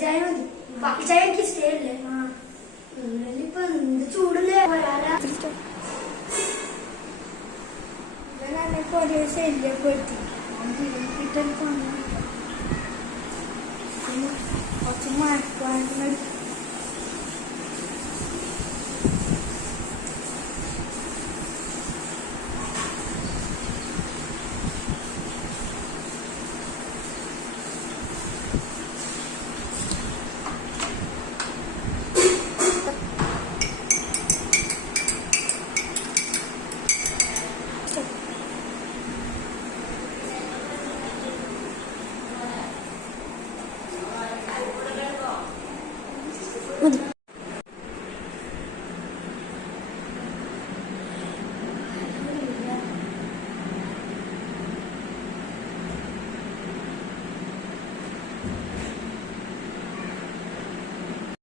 ചായ മതി. ബാക്കി ചായ എനിക്ക് ഇഷ്ടമല്ലേ. ഇപ്പൊ എന്ത് ചൂടല്ലേ. ഒരേ ശല്യപ്പെടുത്തി കുറച്ച് മഴക്കാലത്തിന് മതി.